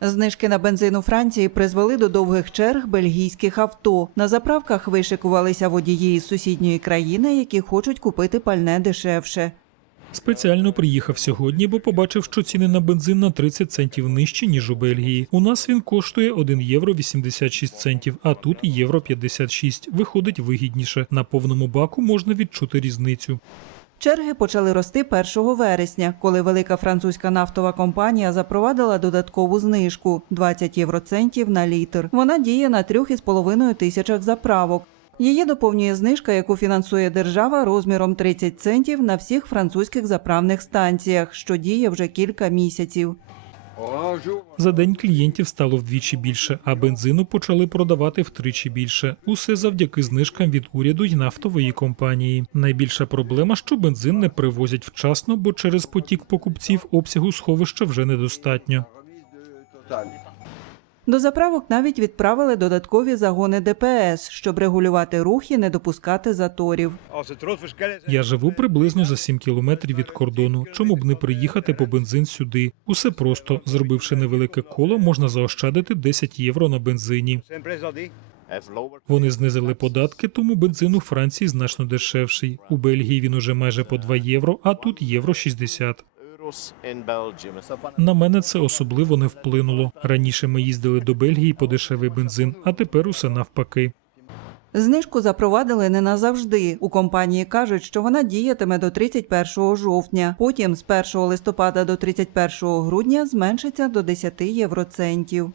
Знижки на бензин у Франції призвели до довгих черг бельгійських авто. На заправках вишикувалися водії з сусідньої країни, які хочуть купити пальне дешевше. Спеціально приїхав сьогодні, бо побачив, що ціни на бензин на 30 центів нижчі, ніж у Бельгії. У нас він коштує 1 євро 86 центів, а тут євро 56. Виходить вигідніше. На повному баку можна відчути різницю. Черги почали рости 1 вересня, коли велика французька нафтова компанія запровадила додаткову знижку 20 євроцентів на літр. Вона діє на 3,5 тисячах заправок. Її доповнює знижка, яку фінансує держава розміром 30 центів на всіх французьких заправних станціях, що діє вже кілька місяців. За день клієнтів стало вдвічі більше, а бензину почали продавати втричі більше. Усе завдяки знижкам від уряду й нафтової компанії. Найбільша проблема, що бензин не привозять вчасно, бо через потік покупців обсягу сховища вже недостатньо. До заправок навіть відправили додаткові загони ДПС, щоб регулювати рух і не допускати заторів. Я живу приблизно за 7 кілометрів від кордону. Чому б не приїхати по бензин сюди? Усе просто зробивши невелике коло, можна заощадити 10 євро на бензині. Вони знизили податки, тому бензин у Франції значно дешевший. У Бельгії він уже майже по 2 євро, а тут євро 60. На мене це особливо не вплинуло. Раніше ми їздили до Бельгії по дешевий бензин, а тепер усе навпаки. Знижку запровадили не назавжди. У компанії кажуть, що вона діятиме до 31 жовтня. Потім з 1 листопада до 31 грудня зменшиться до 10 євроцентів.